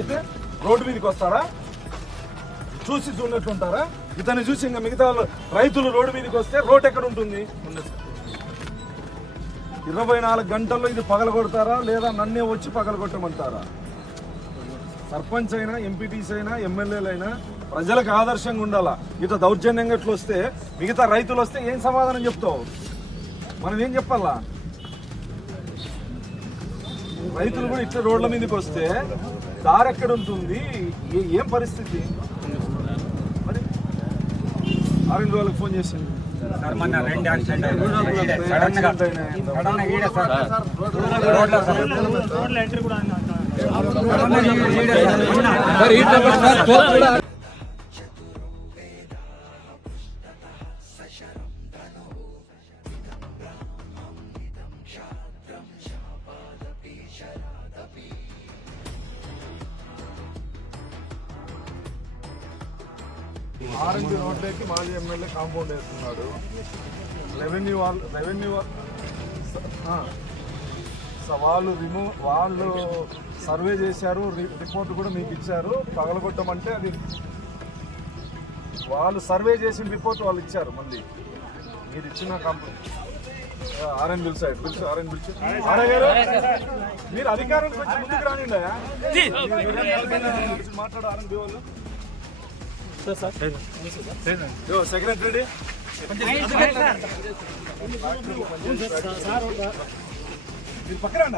అయితే రోడ్డు మీదకి వస్తారా? చూసి చూడనట్లుంటారా? ఇతన్ని చూసి ఇంకా మిగతా రైతులు రోడ్డు మీదకి వస్తే రోడ్ ఎక్కడ ఉంటుంది? 24 గంటల్లో ఇది పగలగొడతారా లేదా నన్నే వచ్చి పగలగొట్టమంటారా? సర్పంచ్ అయినా, ఎంపీటీసీ అయినా, ఎమ్మెల్యేలైనా ప్రజలకు ఆదర్శంగా ఉండాలా. ఇట్లా దౌర్జన్యంగా ఇట్లా వస్తే మిగతా రైతులు వస్తే ఏం సమాధానం చెప్తావు? మనం ఏం చెప్పాలా? రైతులు కూడా ఇట్లా రోడ్ల మీదకి వస్తే దారి ఎక్కడ ఉంటుంది? ఏం పరిస్థితి? మరి ఆరెంజ్ వాళ్ళకి ఫోన్ చేసింది ఆరెంజ్ రోడ్లకి మాజీ ఎమ్మెల్యే కాంపౌండ్ వేస్తున్నాడు. రెవెన్యూ వాళ్ళు సర్వే చేశారు, రిపోర్ట్ కూడా మీకు ఇచ్చారు. పగలగొట్టమంటే అది వాళ్ళు సర్వే చేసిన రిపోర్ట్ వాళ్ళు ఇచ్చారు. మళ్ళీ మీరు ఇచ్చిన company orange bill side orange bill మీరు అధికారులకు వచ్చి ముందుకు రానిండా మాట్లాడు. ఆరెంజ్ వాళ్ళు సెక్రటరీ పక్కన